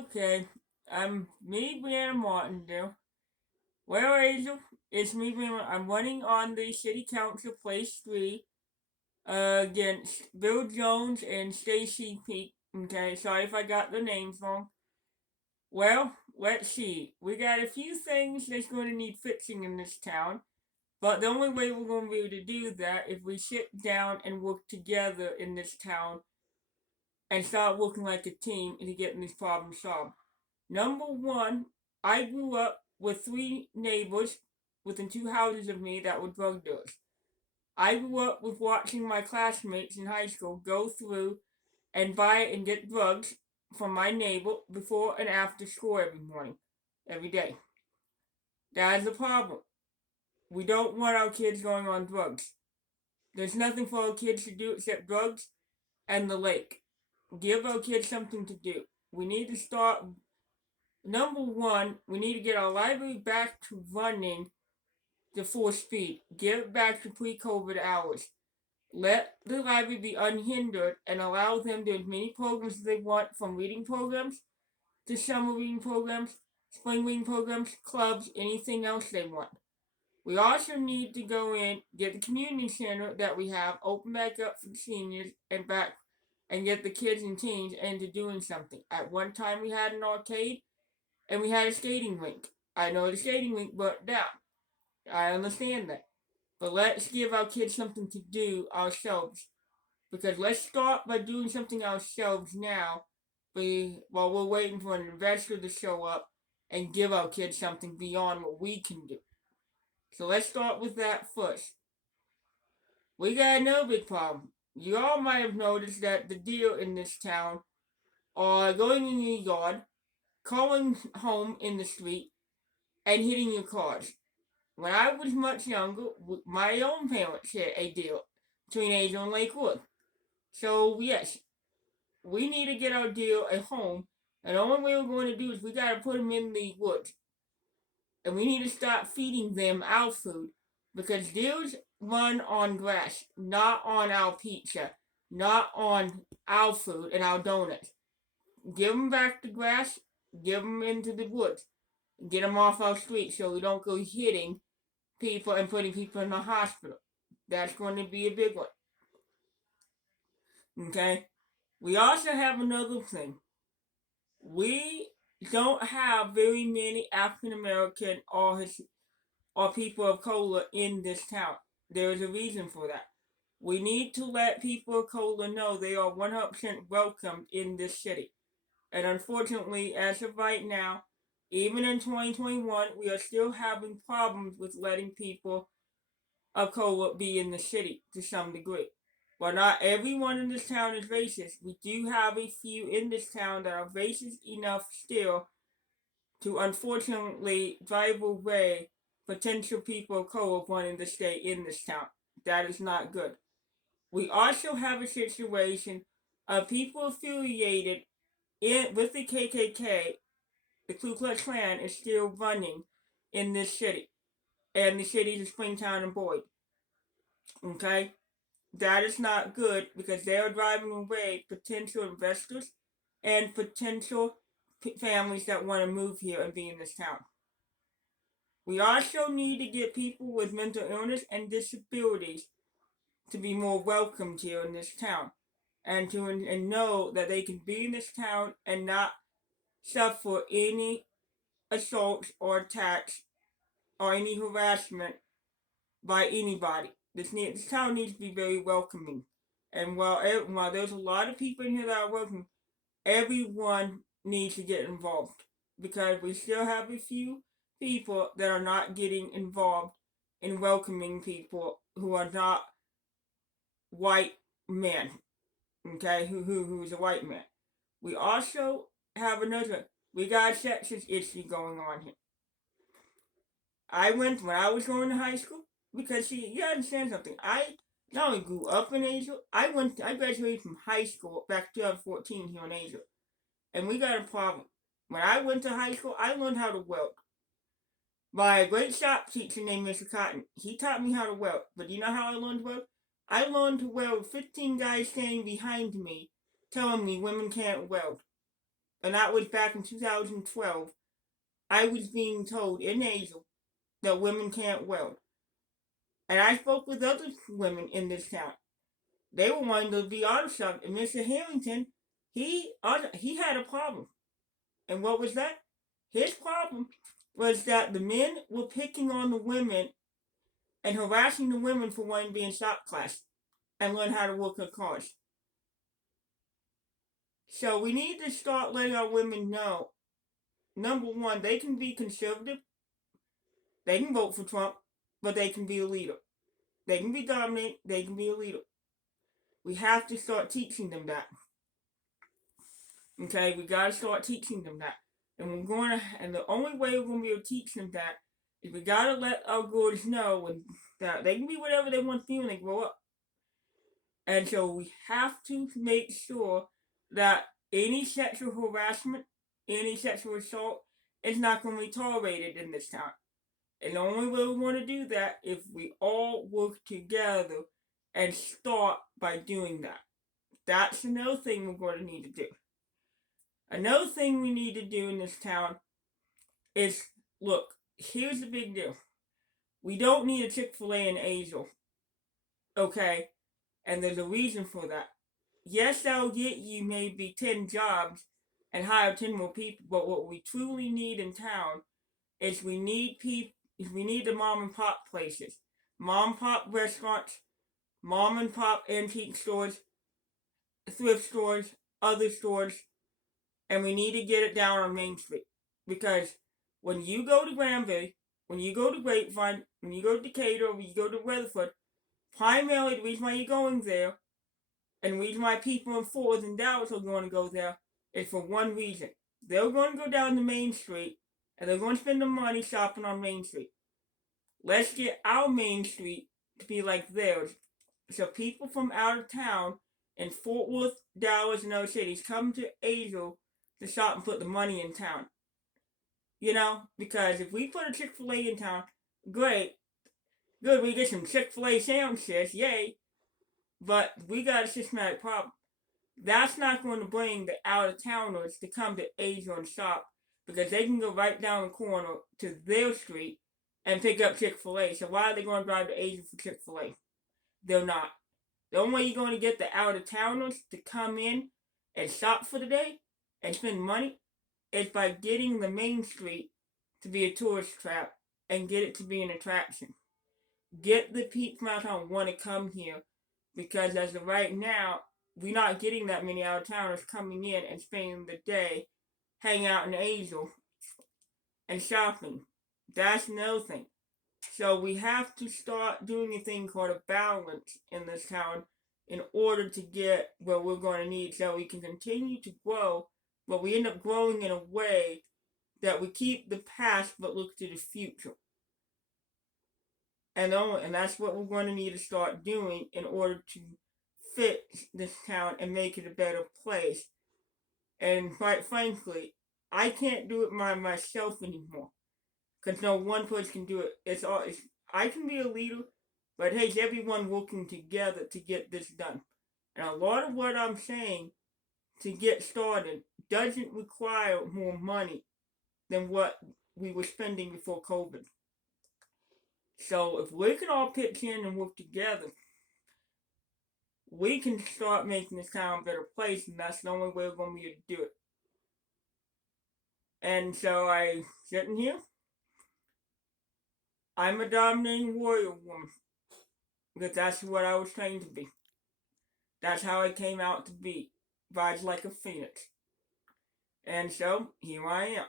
Okay, I'm me, Brianna Martindale. Well, Angel, it's me, Brianna. I'm running on the City Council Place 3 against Bill Jones and Stacy Peak. Okay, sorry if I got the names wrong. Well, let's see. We got a few things that's going to need fixing in this town, but the only way we're going to be able to do that if we sit down and work together in this town and start working like a team to getting these problems solved. Number one, I grew up with three neighbors within two houses of me that were drug dealers. I grew up with watching my classmates in high school go through and buy and get drugs from my neighbor before and after school every morning, every day. That is a problem. We don't want our kids going on drugs. There's nothing for our kids to do except drugs and the lake. Give our kids something to do. We need to start. Number one, we need to get our library back to running to full speed. Get it back to pre-COVID hours. Let the library be unhindered and allow them to do as many programs as they want, from reading programs to summer reading programs, spring reading programs, clubs, anything else they want. We also need to go in, get the community center that we have open back up for seniors and back and get the kids and teens into doing something. At one time we had an arcade and we had a skating rink. I know the skating rink burnt down. I understand that. But let's give our kids something to do ourselves. Because let's start by doing something ourselves now while we're waiting for an investor to show up and give our kids something beyond what we can do. So let's start with that first. We got another big problem. You all might have noticed that the deer in this town are going in your yard, calling home in the street, and hitting your cars. When I was much younger, my own parents hit a deal between Angel and Lakewood. So, yes, we need to get our deal at home. And the only way we're going to do is we got to put them in the woods. And we need to start feeding them our food. Because deers run on grass, not on our pizza, not on our food and our donuts. Give them back the grass, give them into the woods. Get them off our street so we don't go hitting people and putting people in the hospital. That's going to be a big one. Okay? We also have another thing. We don't have very many African American or people of color in this town. There is a reason for that. We need to let people of color know they are 100% welcomed in this city. And unfortunately, as of right now, even in 2021, we are still having problems with letting people of color be in the city to some degree. While not everyone in this town is racist, we do have a few in this town that are racist enough still to unfortunately drive away potential people of color wanting to stay in this town. That is not good. We also have a situation of people affiliated with the KKK. The Ku Klux Klan is still running in this city, and the cities of Springtown and Boyd. Okay? That is not good because they are driving away potential investors and potential families that want to move here and be in this town. We also need to get people with mental illness and disabilities to be more welcomed here in this town and to know that they can be in this town and not suffer any assaults or attacks or any harassment by anybody. This town needs to be very welcoming. And while there's a lot of people in here that are welcoming, everyone needs to get involved because we still have a few people that are not getting involved in welcoming people who are not white men. Okay, who's a white man. We also have another. We got a sexist issue going on here. When I was going to high school, because see, you understand something. I not only grew up in Asia, I graduated from high school back 2014 here in Asia. And we got a problem. When I went to high school, I learned how to weld by a great shop teacher named Mr. Cotton. He taught me how to weld. But do you know how I learned to weld? I learned to weld 15 guys standing behind me telling me women can't weld. and that was back in 2012, I was being told in Azle that women can't weld. And I spoke with other women in this town. They were wanting to be auto shop, and Mr. Harrington, he had a problem. And what was that? His problem was that the men were picking on the women and harassing the women for wanting to be in shop class and learn how to work on cars. So we need to start letting our women know, number one, they can be conservative, they can vote for Trump, but they can be a leader. They can be dominant, they can be a leader. We have to start teaching them that. Okay, we gotta start teaching them that. And the only way we're gonna be able to teach them that is we gotta let our girls know that they can be whatever they want to be when they grow up. And so we have to make sure that any sexual harassment, any sexual assault is not going to be tolerated in this town. And the only way we're going to do that is if we all work together and start by doing that. That's another thing we're going to need to do. Another thing we need to do in this town is, look, here's the big deal. We don't need a Chick-fil-A in Azle, okay? And there's a reason for that. Yes, that'll get you maybe 10 jobs and hire 10 more people, but what we truly need in town is we need the mom and pop places. Mom and pop restaurants, mom and pop antique stores, thrift stores, other stores, and we need to get it down on Main Street. Because when you go to Granby, when you go to Grapevine, when you go to Decatur, when you go to Weatherford, primarily the reason why you're going there, and the reason why people in Ford and Dallas are going to go there, is for one reason. They're going to go down to Main Street, and they're going to spend the money shopping on Main Street. Let's get our Main Street to be like theirs, so people from out of town in Fort Worth, Dallas, and other cities come to Azle to shop and put the money in town. You know, because if we put a Chick-fil-A in town, great, good, we get some Chick-fil-A sandwiches, yay, but we got a systematic problem. That's not going to bring the out-of-towners to come to Azle and shop, because they can go right down the corner to their street and pick up Chick-fil-A. So why are they going to drive to Azle for Chick-fil-A? They're not. The only way you're going to get the out-of-towners to come in and shop for the day and spend money is by getting the main street to be a tourist trap and get it to be an attraction. Get the people out of town want to come here, because as of right now, we're not getting that many out-of-towners coming in and spending the day hanging out in Azle and shopping. That's another thing. So we have to start doing a thing called a balance in this town in order to get where we're going to need, so we can continue to grow, but we end up growing in a way that we keep the past but look to the future. And that's what we're going to need to start doing in order to fix this town and make it a better place. And quite frankly, I can't do it by myself anymore, because no one person can do it. I can be a leader, but it takes everyone working together to get this done. And a lot of what I'm saying to get started doesn't require more money than what we were spending before COVID. So if we can all pitch in and work together, we can start making this town a better place, and that's the only way we're going to be able to do it. And so I sitting here, I'm a dominating warrior woman, because that's what I was trained to be. That's how I came out to be, rise like a phoenix. And so here I am,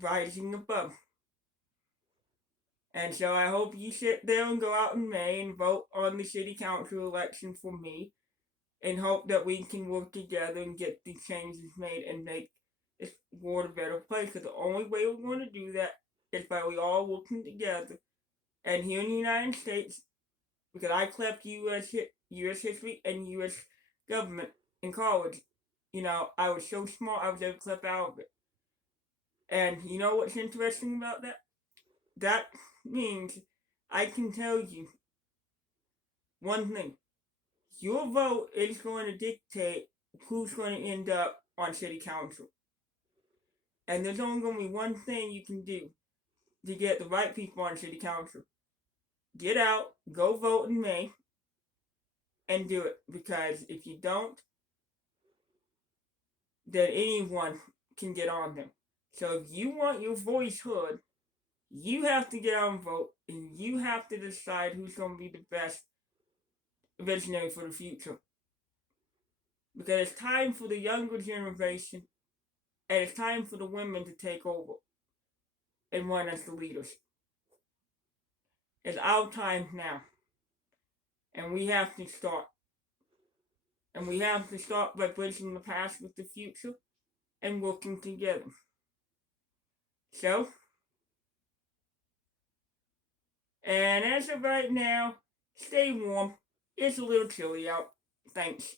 rising above. And so I hope you sit there and go out in May and vote on the city council election for me, and hope that we can work together and get these changes made and make this world a better place. Because the only way we're going to do that is by we all working together. And here in the United States, because I clept U.S. history and U.S. government in college, you know, I was so smart I was able to clip out of it. And you know what's interesting about that? That means I can tell you one thing. Your vote is going to dictate who's going to end up on city council. And there's only going to be one thing you can do to get the right people on city council. Get out, go vote in May, and do it. Because if you don't, then anyone can get on them. So if you want your voice heard, you have to get out and vote, and you have to decide who's going to be the best visionary for the future. Because it's time for the younger generation, and it's time for the women to take over and run as the leaders. It's our time now, and we have to start. And we have to start by bridging the past with the future and working together. So, and as of right now, stay warm. It's a little chilly out. Thanks.